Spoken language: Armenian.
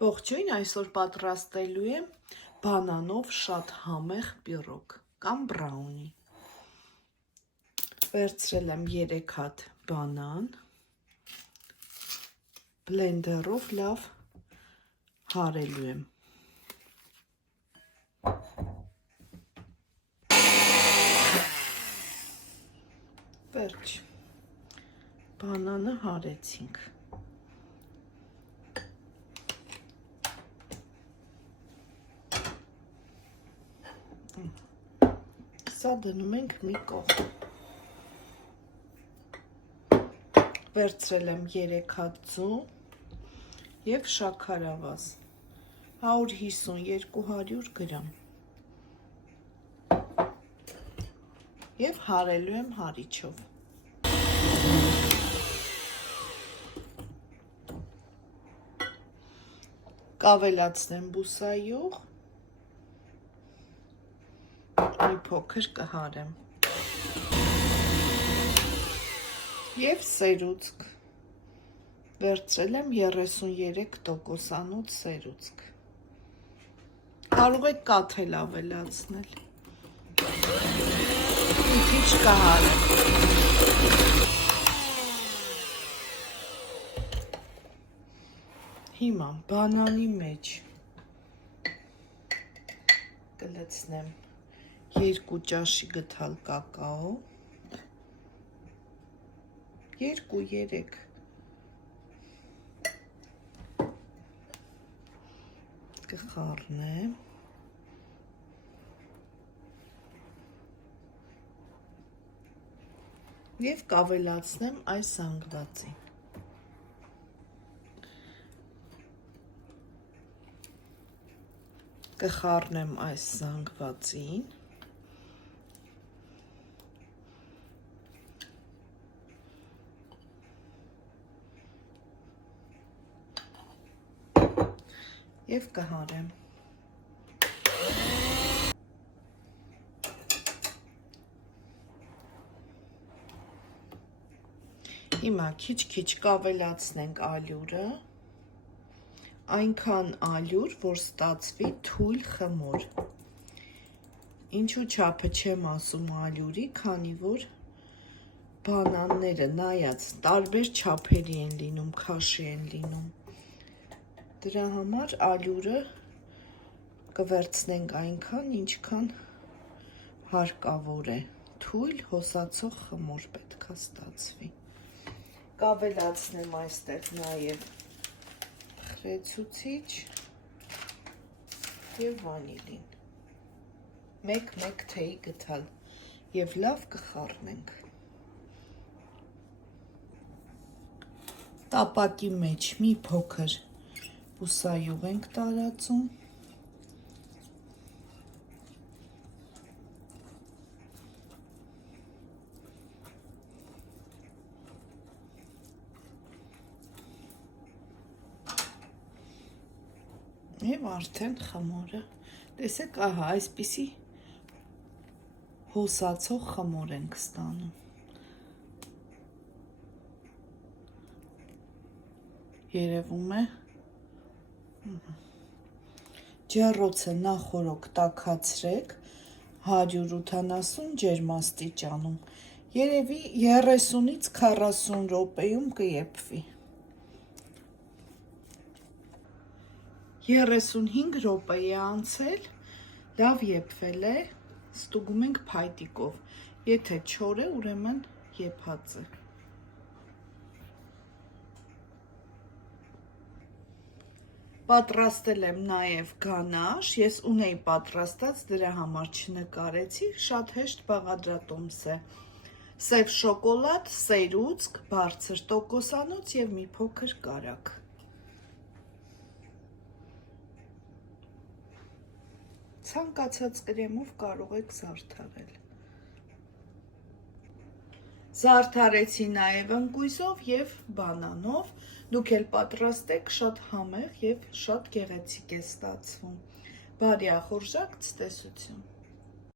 Ողջույն, այսօր պատրաստելու եմ բանանով շատ համեղ պիրոգ կամ բրաունի։ Վերցրել եմ 3 հատ բանան, բլենդերով լավ հարելու եմ։ Վերջ, բանանը հարեցինք։ Սա դնում ենք մի կողմ։ Վերցրել եմ 3 հատ ձու և շաքարավազ 150-200 գրամ և հարելու եմ հարիչով։ Կավելացնեմ բուսայուղ, մի փոքր կհարեմ և սերուցք, վերցրել եմ 33% սերուցք, կարող եք կաթել ավելացնել, մի քիչ կհարեմ։ Հիմա բանանի մեջ կլցնեմ 2 ճաշի գթալ կակաո, 2-3 կխառնեմ և կավելացնեմ այս զանգվածին։ Կխառնեմ այս զանգվածին և կհարեմ։ Հիմա քիչ-քիչ կավելացնենք ալյուրը, այնքան ալյուր, որ ստացվի թույլ խմոր։ Ինչու չափը չեմ ասում ալյուրի, քանի որ բանանները նայած տարբեր չափերի են լինում, քաշի են լինում։ Դրա համար ալյուրը կվերցնենք այնքան, ինչքան հարկավոր է, թույլ հոսացող խմոր պետք է ստացվի։ Կավելացնեմ այստեղ նաև խրեցուցիչ և վանիլին, 1-1 թեյի գթալ և լավ կխառնենք։ Տապակի մեջ մի փոքր բուսայուղ ենք տարածում և արդեն խմորը, տեսեք, ահա, այսպիսի հոսացող խմոր ենք ստանում։ Երևում է, ջեռոցը նախօրոք տաքացրեք 180 ջերմաստիճանում, երևի 30-ից 40 րոպեում կեփվի։ 35 րոպե է անցել, լավ եփվել է, ստուգում ենք փայտիկով, եթե չոր է, ուրեմն եփած է։ Պատրաստել եմ նաև գանաշ, ես ունեի պատրաստած, դրա համար չնկարեցի, շատ հեշտ բաղադրատոմս է, սև շոկոլադ, սերուցք, բարձր տոկոսանոց և մի փոքր կարագ։ Ցանկացած կրեմով կարող եք զարդարել։ Զարդարեցի նաև ընկույզով և բանանով, դուք էլ պատրաստեք, շատ համեղ և շատ գեղեցիկ է ստացվում։ Բարի ախորժակ, ցտեսություն։